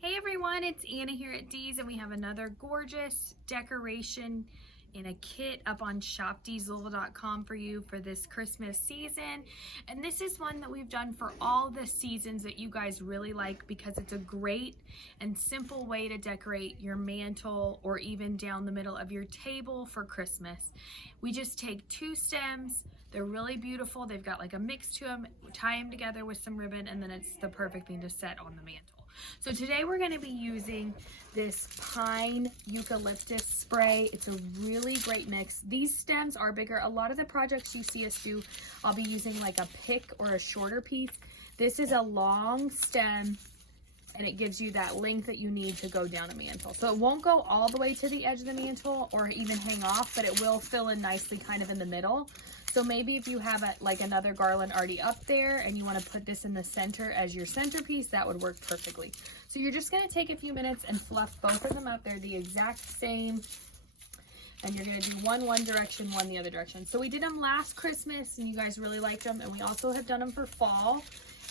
Hey everyone, it's Anna here at Dee's, and we have another gorgeous decoration in a kit up on shopdeeslouisville.com for you for this Christmas season. And this is one that we've done for all the seasons that you guys really like because it's a great and simple way to decorate your mantle or even down the middle of your table for Christmas. We just take two stems. They're really beautiful. They've got like a mix to them, tie them together with some ribbon, and then it's the perfect thing to set on the mantle. So today we're going to be using this pine eucalyptus spray. It's a really great mix. These stems are bigger. A lot of the projects you see us do, I'll be using like a pick or a shorter piece. This is a long stem and it gives you that length that you need to go down a mantle. So it won't go all the way to the edge of the mantle or even hang off, but it will fill in nicely kind of in the middle. So maybe if you have like another garland already up there and you want to put this in the center as your centerpiece, that would work perfectly. So you're just going to take a few minutes and fluff both of them up. They're the exact same. And you're going to do one direction, one the other direction. So we did them last Christmas and you guys really liked them. And we also have done them for fall.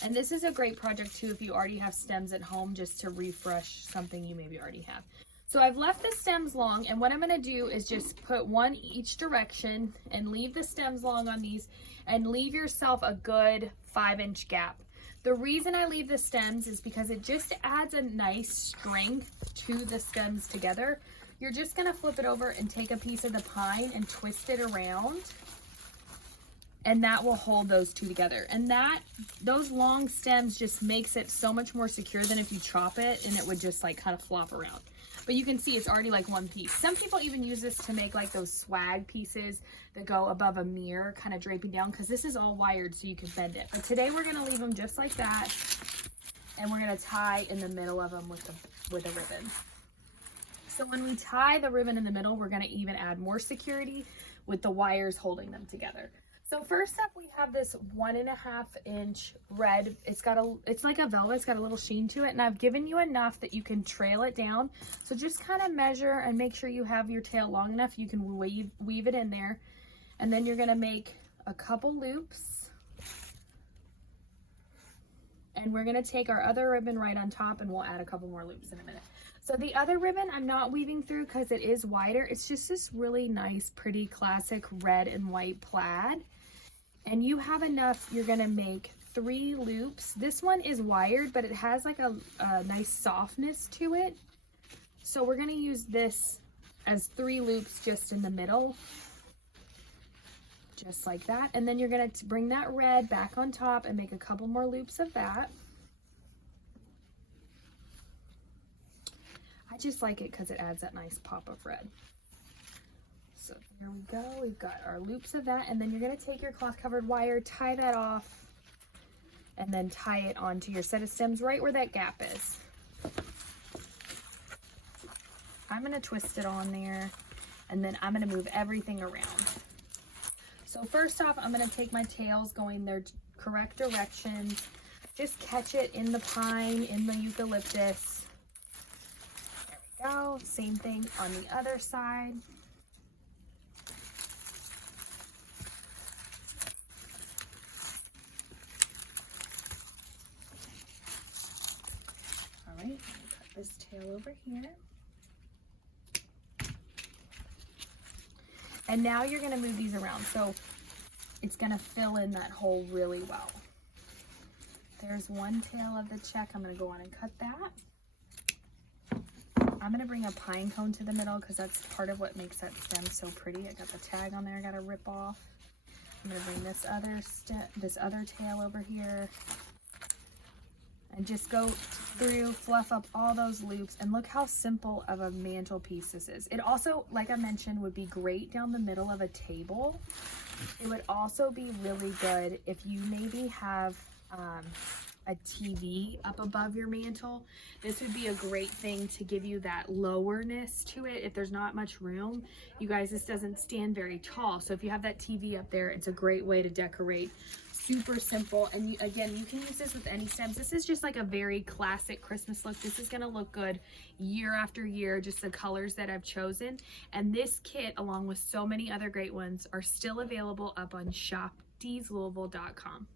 And this is a great project too if you already have stems at home, just to refresh something you maybe already have. So I've left the stems long, and what I'm going to do is just put one each direction and leave the stems long on these and leave yourself a good 5-inch gap. The reason I leave the stems is because it just adds a nice strength to the stems together. You're just going to flip it over and take a piece of the pine and twist it around, and that will hold those two together. And those long stems just makes it so much more secure than if you chop it and it would just like kind of flop around. But you can see it's already like one piece. Some people even use this to make like those swag pieces that go above a mirror, kind of draping down, because this is all wired so you can bend it. But today we're gonna leave them just like that, and we're gonna tie in the middle of them with a ribbon. So when we tie the ribbon in the middle, we're gonna even add more security with the wires holding them together. So first up, we have this 1.5-inch red. It's like a velvet. It's got a little sheen to it, and I've given you enough that you can trail it down. So just kind of measure and make sure you have your tail long enough. You can weave it in there, and then you're gonna make a couple loops. And we're gonna take our other ribbon right on top, and we'll add a couple more loops in a minute. So the other ribbon I'm not weaving through because it is wider. It's just this really nice, pretty classic red and white plaid. And you have enough, you're gonna make 3 loops. This one is wired, but it has like a nice softness to it. So we're gonna use this as 3 loops just in the middle, just like that. And then you're gonna bring that red back on top and make a couple more loops of that. I just like it because it adds that nice pop of red. So here we go, we've got our loops of that, and then you're gonna take your cloth covered wire, tie that off, and then tie it onto your set of stems right where that gap is. I'm gonna twist it on there, and then I'm gonna move everything around. So first off, I'm gonna take my tails going their correct direction, just catch it in the pine, in the eucalyptus. There we go, same thing on the other side. All right, cut this tail over here. And now you're gonna move these around. So it's gonna fill in that hole really well. There's one tail of the check. I'm gonna go on and cut that. I'm gonna bring a pine cone to the middle because that's part of what makes that stem so pretty. I got the tag on there, I gotta rip off. I'm gonna bring this other tail over here. And just go through, fluff up all those loops, and look how simple of a mantelpiece this is. It also, like I mentioned, would be great down the middle of a table. It would also be really good if you maybe have a TV up above your mantle. This would be a great thing to give you that lowerness to it. If there's not much room, you guys, this doesn't stand very tall. So if you have that TV up there, it's a great way to decorate. Super simple. And again, you can use this with any stems. This is just like a very classic Christmas look. This is going to look good year after year, just the colors that I've chosen. And this kit, along with so many other great ones, are still available up on shopdeeslouisville.com.